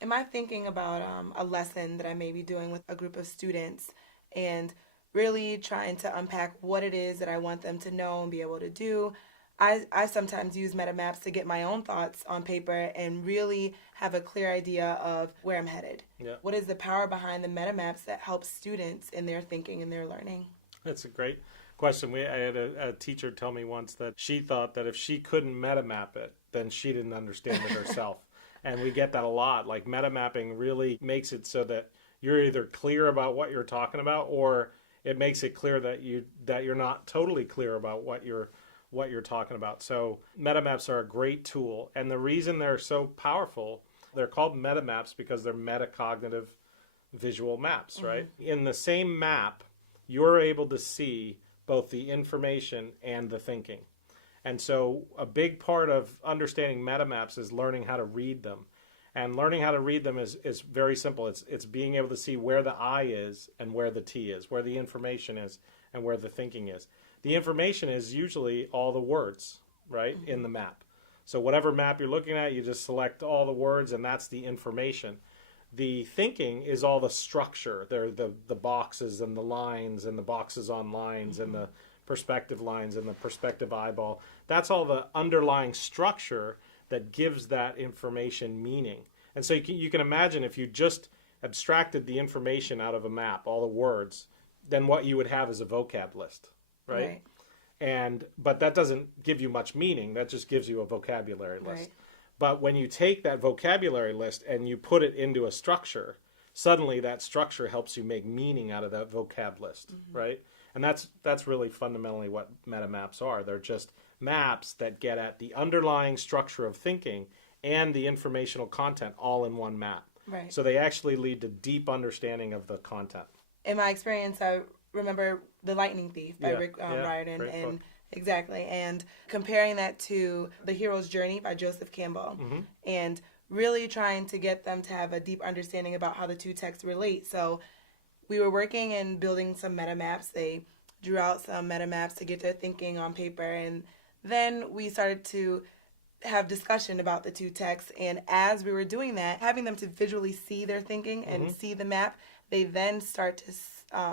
Am I thinking about a lesson that I may be doing with a group of students and really trying to unpack what it is that I want them to know and be able to do? I sometimes use Metamaps to get my own thoughts on paper and really have a clear idea of where I'm headed. Yeah. What is the power behind the Metamaps that helps students in their thinking and their learning? That's a great question. I had a teacher tell me once that she thought that if she couldn't metamap it, then she didn't understand it herself. And we get that a lot. Like metamapping really makes it so that you're either clear about what you're talking about, or it makes it clear that you're not totally clear about what you're talking about. So metamaps are a great tool, and the reason they're so powerful, they're called metamaps because they're metacognitive visual maps, right? In the same map, you're able to see both the information and the thinking. And so a big part of understanding metamaps is learning how to read them. And learning how to read them is very simple. It's being able to see where the I is and where the T is, where the information is and where the thinking is. The information is usually all the words, right, in the map. So whatever map you're looking at, you just select all the words, and that's the information. The thinking is all the structure. They're the boxes and the lines and the boxes on lines and the perspective lines and the perspective eyeball. That's all the underlying structure that gives that information meaning. And so you can imagine if you just abstracted the information out of a map, all the words, then what you would have is a vocab list, right? But that doesn't give you much meaning. That just gives you a vocabulary list. Right. But when you take that vocabulary list and you put it into a structure, suddenly that structure helps you make meaning out of that vocab list, right? And that's really fundamentally what metamaps are. They're just maps that get at the underlying structure of thinking and the informational content all in one map. Right. So they actually lead to deep understanding of the content. In my experience, I remember The Lightning Thief by Rick Riordan, great and book. exactly, and comparing that to The Hero's Journey by Joseph Campbell, and really trying to get them to have a deep understanding about how the two texts relate. So we were working and building some meta maps. They drew out some meta maps to get their thinking on paper, and then we started to have discussion about the two texts. And as we were doing that, having them to visually see their thinking and see the map, they then start to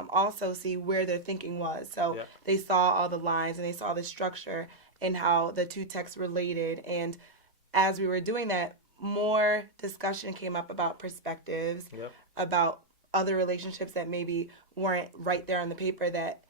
also see where their thinking was. So they saw all the lines and they saw the structure and how the two texts related. And as we were doing that, more discussion came up about perspectives, about other relationships that maybe weren't right there on the paper that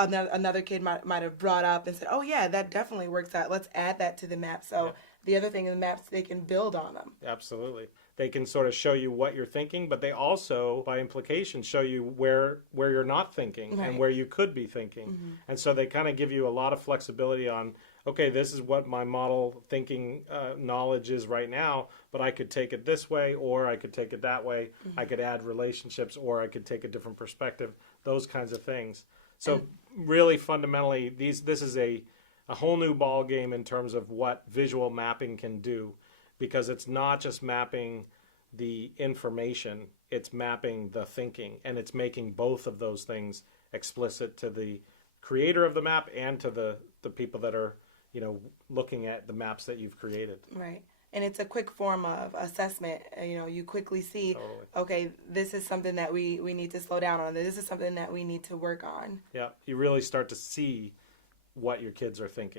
another kid might have brought up and said, oh yeah, that definitely works out. Let's add that to the map. So the other thing in the maps, they can build on them. Absolutely. They can sort of show you what you're thinking, but they also, by implication, show you where you're not thinking and where you could be thinking. And so they kind of give you a lot of flexibility on, okay, this is what my model thinking knowledge is right now, but I could take it this way, or I could take it that way. I could add relationships, or I could take a different perspective, those kinds of things. So really fundamentally, this is a whole new ball game in terms of what visual mapping can do, because it's not just mapping the information, it's mapping the thinking, and it's making both of those things explicit to the creator of the map and to the people that are, looking at the maps that you've created. Right. And it's a quick form of assessment. You quickly see, okay, this is something that we need to slow down on. This is something that we need to work on. Yeah, you really start to see what your kids are thinking.